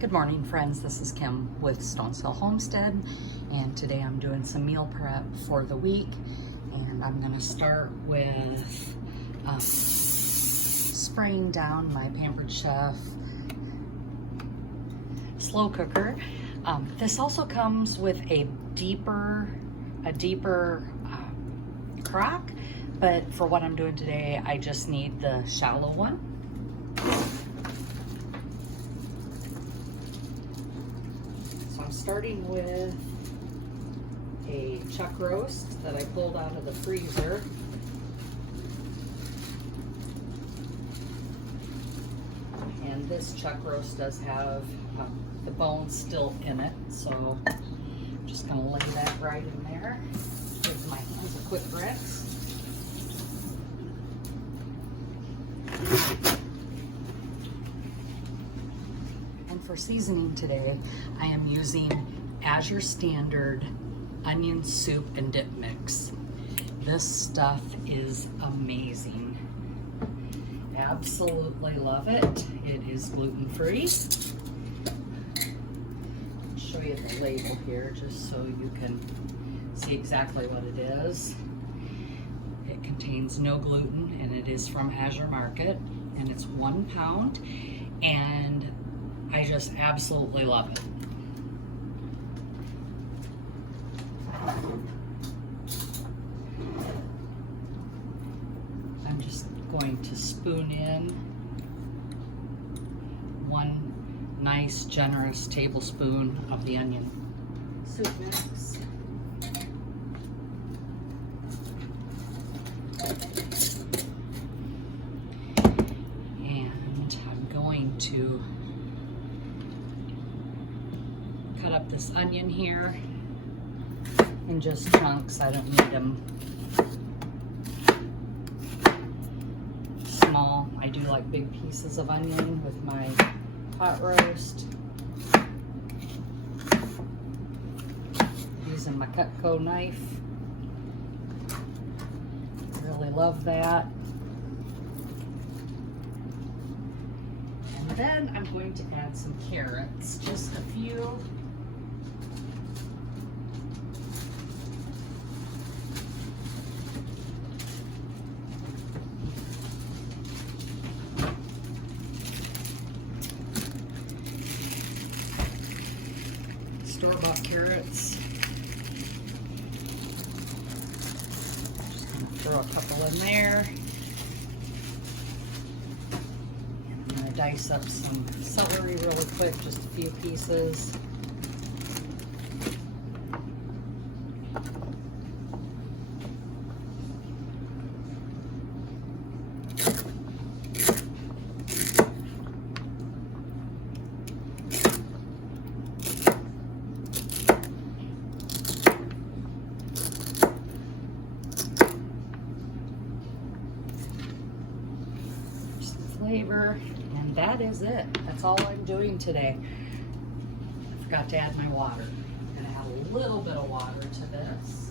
Good morning, friends. This is Kim with Stonesville Homestead, and today I'm doing some meal prep for the week. And I'm going to start with spraying down my Pampered Chef slow cooker. This also comes with a deeper crock, but for what I'm doing today, I just need the shallow one. I'm starting with a chuck roast that I pulled out of the freezer. And this chuck roast does have the bones still in it, so I'm just going to lay that right in there. Give my hands a quick rinse. For seasoning today, I am using Azure Standard onion soup and dip mix. This stuff is amazing. Absolutely love it. It is gluten-free. I'll show you the label here just so you can see exactly what it is. It contains no gluten and it is from Azure Market, and it's 1 pound, and I just absolutely love it. I'm just going to spoon in 1 nice generous tablespoon of the onion soup mix. And I'm going to cut up this onion here in just chunks. I don't need them small. I do like big pieces of onion with my pot roast. Using my Cutco knife. Really love that. And then I'm going to add some carrots, just a few. Store-bought carrots. Just gonna throw a couple in there. And I'm gonna dice up some celery really quick, just a few pieces. Flavor, and that is it. That's all I'm doing today. I forgot to add my water. I'm going to add a little bit of water to this.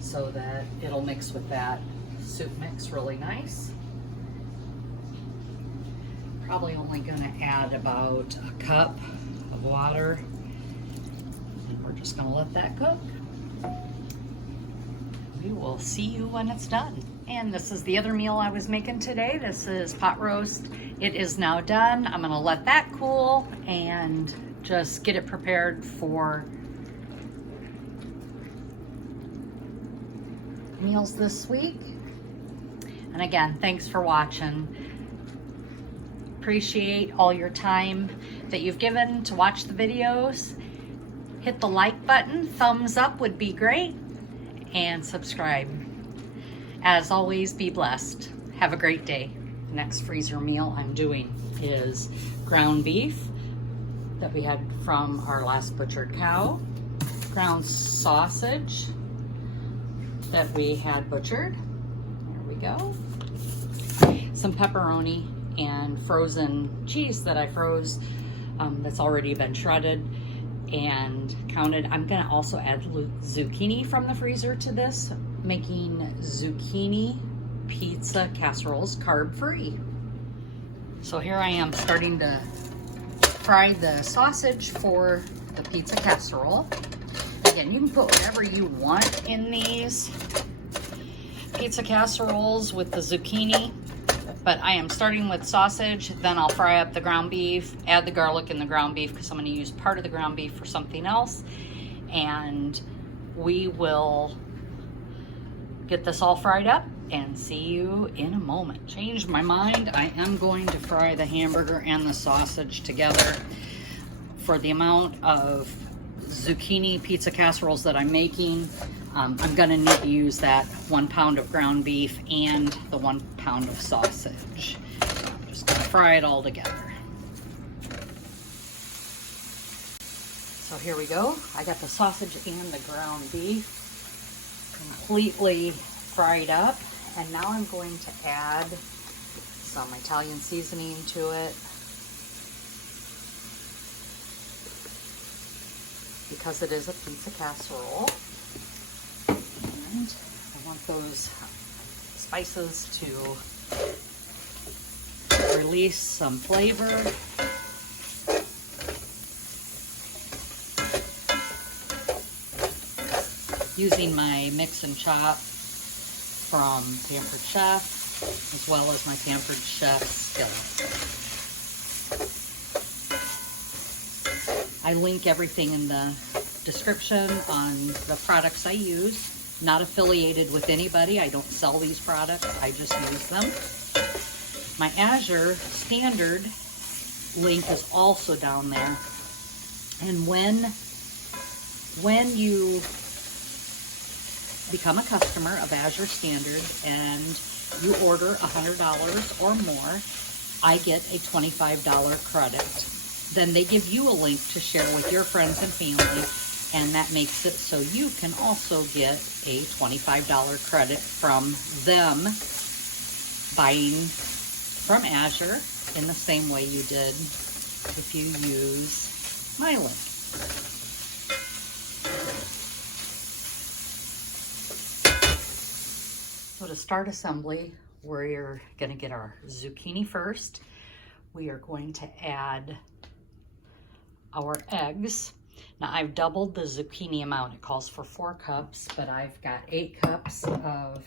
So that it'll mix with that soup mix really nice. Probably only going to add about a cup of water. We're just going to let that cook. We will see you when it's done. And this is the other meal I was making today. This is pot roast. It is now done. I'm going to let that cool and just get it prepared for meals this week. And again, thanks for watching. Appreciate all your time that you've given to watch the videos. Hit the like button, thumbs up would be great, and subscribe. As always, be blessed. Have a great day. The next freezer meal I'm doing is ground beef that we had from our last butchered cow, ground sausage that we had butchered, there we go, some pepperoni, and frozen cheese that I froze that's already been shredded, and counted. I'm gonna also add zucchini from the freezer to this, making zucchini pizza casseroles carb-free. So here I am starting to fry the sausage for the pizza casserole. Again, you can put whatever you want in these pizza casseroles with the zucchini, but I am starting with sausage, then I'll fry up the ground beef, add the garlic in the ground beef because I'm going to use part of the ground beef for something else, and we will get this all fried up and see you in a moment. Changed my mind. I am going to fry the hamburger and the sausage together. For the amount of zucchini pizza casseroles that I'm making, I'm gonna need to use that 1 pound of ground beef and the 1 pound of sausage. So I'm just gonna fry it all together. So here we go. I got the sausage and the ground beef completely fried up, and now I'm going to add some Italian seasoning to it, because it is a pizza casserole, and I want those spices to release some flavor. Using my mix and chop from Pampered Chef, as well as my Pampered Chef skillet. I link everything in the description on the products I use. Not affiliated with anybody. I don't sell these products. I just use them. My Azure Standard link is also down there. And when you become a customer of Azure Standard and you order $100 or more, I get a $25 credit. Then they give you a link to share with your friends and family, and that makes it so you can also get a $25 credit from them buying from Azure in the same way you did if you use my link. So to start assembly, we're going to get our zucchini first. We are going to add our eggs. Now I've doubled the zucchini amount. It calls for 4 cups, but I've got 8 cups of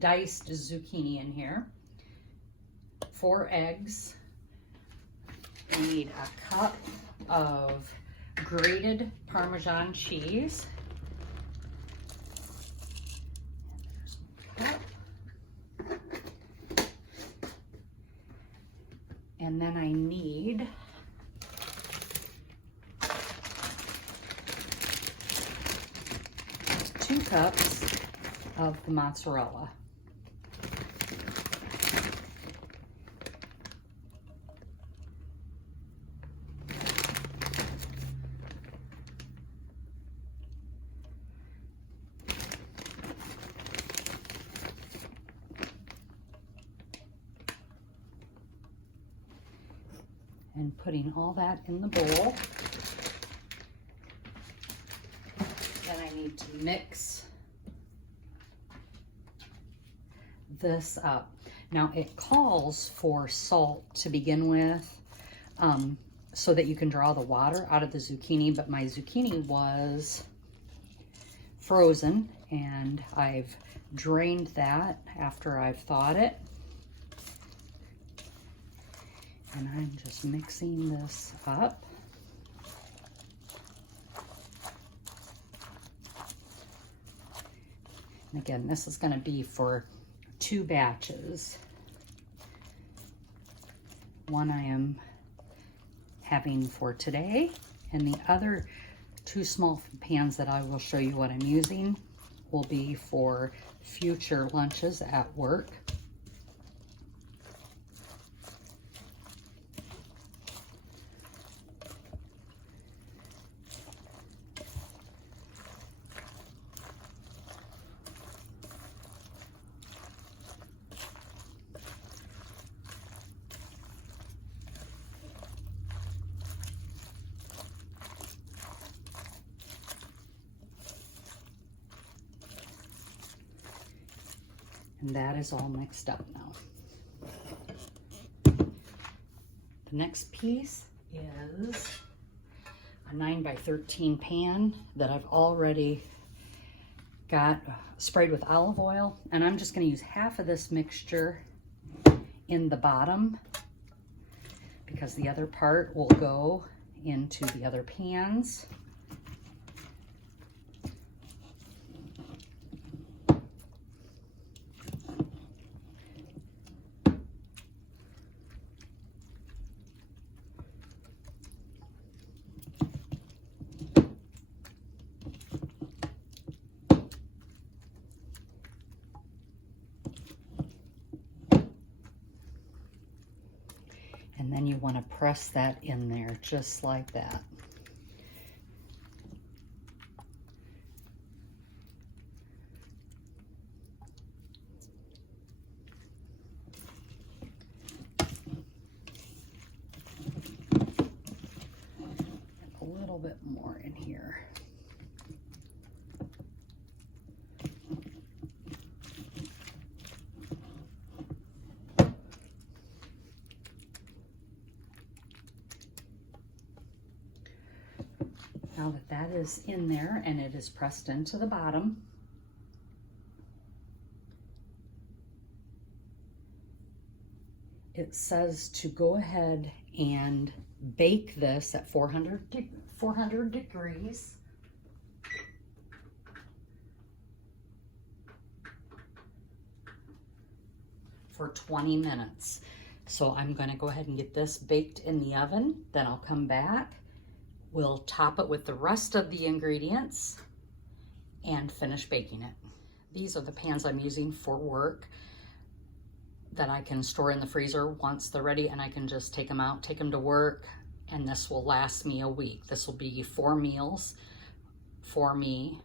diced zucchini in here. 4 eggs. We need a cup of grated Parmesan cheese. And then I need 2 cups of the mozzarella. And putting all that in the bowl. Then I need to mix this up. Now it calls for salt to begin with, so that you can draw the water out of the zucchini, but my zucchini was frozen and I've drained that after I've thawed it. And I'm just mixing this up. And again, this is going to be for 2 batches. One I am having for today, and the other 2 small pans that I will show you what I'm using will be for future lunches at work. And that is all mixed up now. The next piece is a 9x13 pan that I've already got sprayed with olive oil, and I'm just going to use half of this mixture in the bottom because the other part will go into the other pans. And then you want to press that in there just like that. A little bit more in here. Now that that is in there and it is pressed into the bottom, it says to go ahead and bake this at 400 degrees for 20 minutes. So I'm going to go ahead and get this baked in the oven, then I'll come back. We'll top it with the rest of the ingredients and finish baking it. These are the pans I'm using for work that I can store in the freezer once they're ready, and I can just take them out, take them to work, and this will last me a week. This will be 4 meals for me,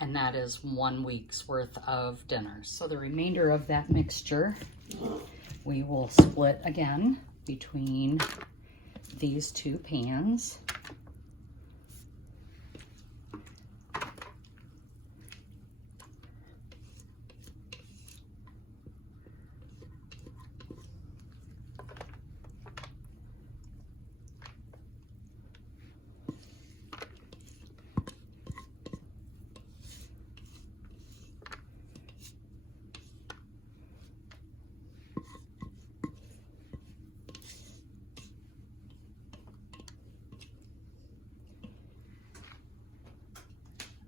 and that is 1 week's worth of dinners. So the remainder of that mixture, we will split again between these 2 pans.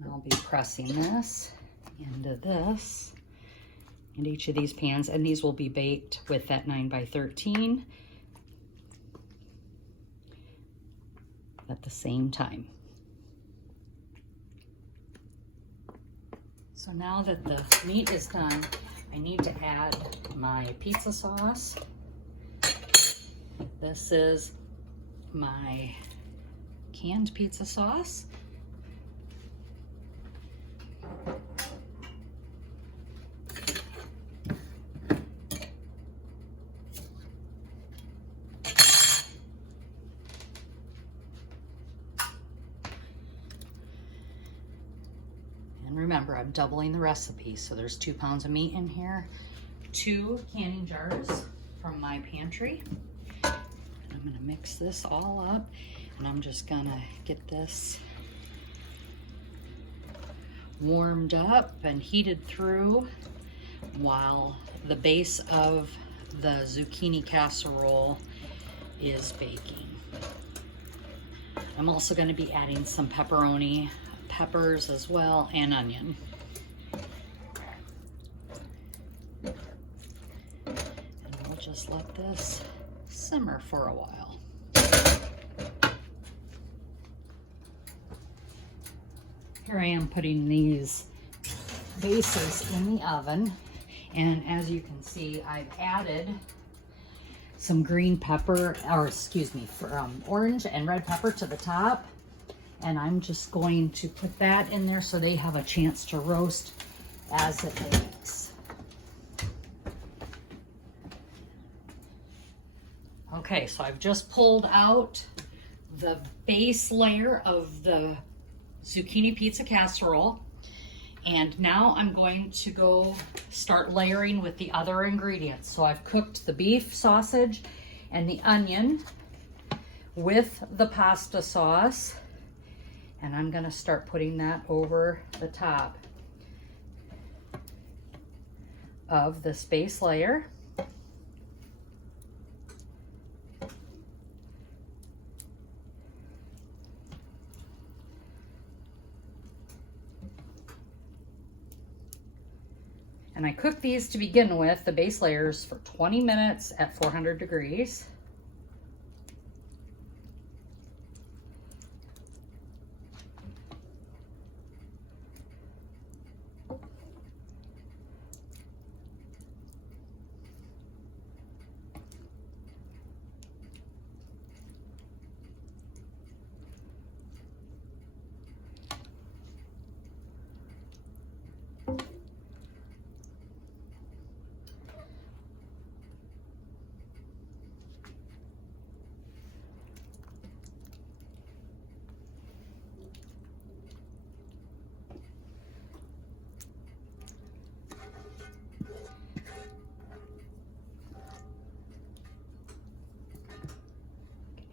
I'll be pressing this into this, and each of these pans, and these will be baked with that 9x13 at the same time. So now that the meat is done, I need to add my pizza sauce. This is my canned pizza sauce. And remember, I'm doubling the recipe, so there's 2 pounds of meat in here, 2 canning jars from my pantry. And I'm gonna mix this all up, and I'm just gonna get this warmed up and heated through while the base of the zucchini casserole is baking. I'm also going to be adding some pepperoni, peppers as well, and onion. And we'll just let this simmer for a while. Here I am putting these bases in the oven, and as you can see, I've added some green pepper, or excuse me, orange and red pepper to the top, and I'm just going to put that in there so they have a chance to roast as it bakes. Okay, so I've just pulled out the base layer of the zucchini pizza casserole, And now I'm going to go start layering with the other ingredients. So I've cooked the beef sausage and the onion with the pasta sauce, and I'm gonna start putting that over the top of this base layer. And I cook these to begin with, the base layers, for 20 minutes at 400 degrees.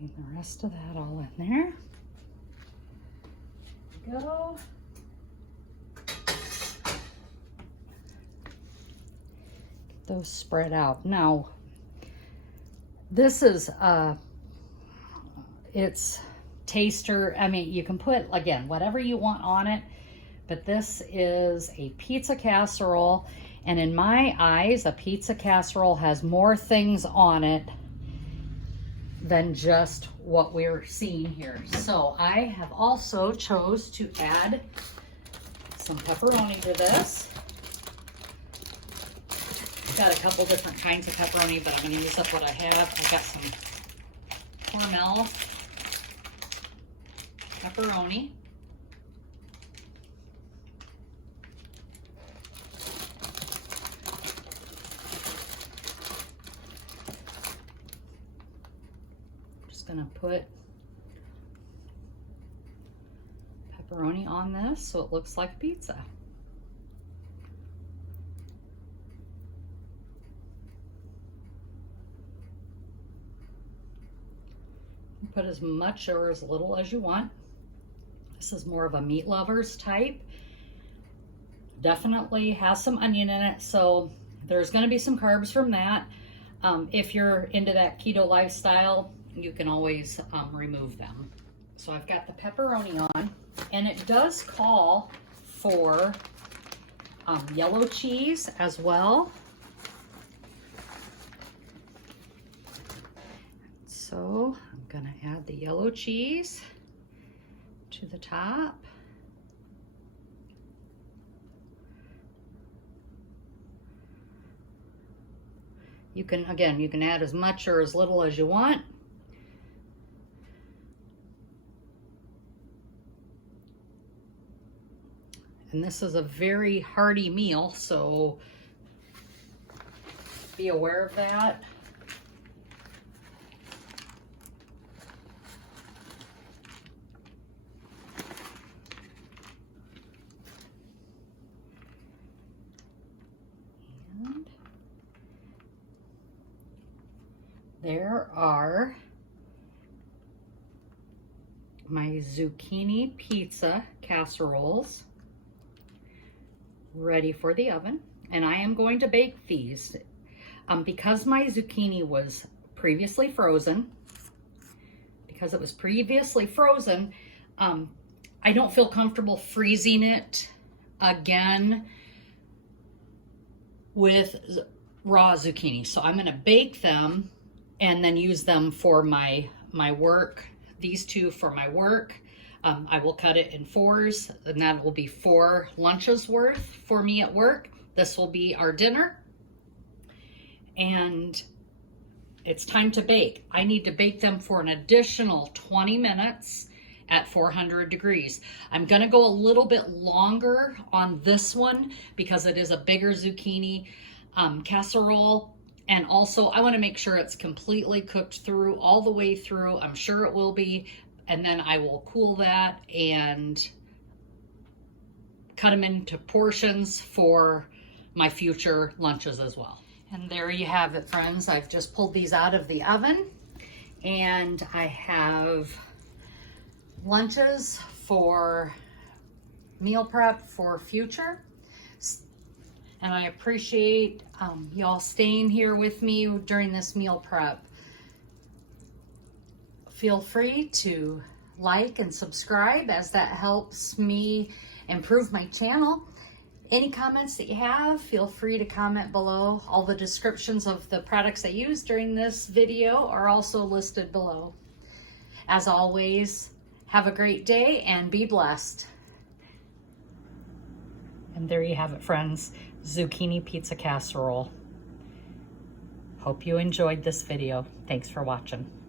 Getting the rest of that all in there. There we go. Get those spread out. Now, this is it's taster. I mean, you can put, again, whatever you want on it, but this is a pizza casserole, and in my eyes, a pizza casserole has more things on it than just what we're seeing here. So I have also chose to add some pepperoni to this. Got a couple different kinds of pepperoni, but I'm going to use up what I have. I got some Hormel pepperoni. Just going to put pepperoni on this so it looks like pizza. Put as much or as little as you want. This is more of a meat lovers type. Definitely has some onion in it, so there's going to be some carbs from that. If you're into that keto lifestyle, you can always remove them. So I've got the pepperoni on, and it does call for yellow cheese as well. So I'm going to add the yellow cheese to the top. You can, again, you can add as much or as little as you want. And this is a very hearty meal, so be aware of that. And there are my zucchini pizza casseroles ready for the oven, and I am going to bake these. Because my zucchini was previously frozen, I don't feel comfortable freezing it again with raw zucchini. So I'm going to bake them and then use them for my work. These two for my work. I will cut it in fours, and that will be 4 lunches worth for me at work. This will be our dinner. And it's time to bake. I need to bake them for an additional 20 minutes at 400 degrees. I'm gonna go a little bit longer on this one because it is a bigger zucchini casserole. And also I wanna make sure it's completely cooked through, all the way through. I'm sure it will be. And then I will cool that and cut them into portions for my future lunches as well. And there you have it, friends. I've just pulled these out of the oven, and I have lunches for meal prep for future. And I appreciate y'all staying here with me during this meal prep. Feel free to like and subscribe, as that helps me improve my channel. Any comments that you have, feel free to comment below. All the descriptions of the products I used during this video are also listed below. As always, have a great day and be blessed. And there you have it, friends. Zucchini Pizza Casserole. Hope you enjoyed this video. Thanks for watching.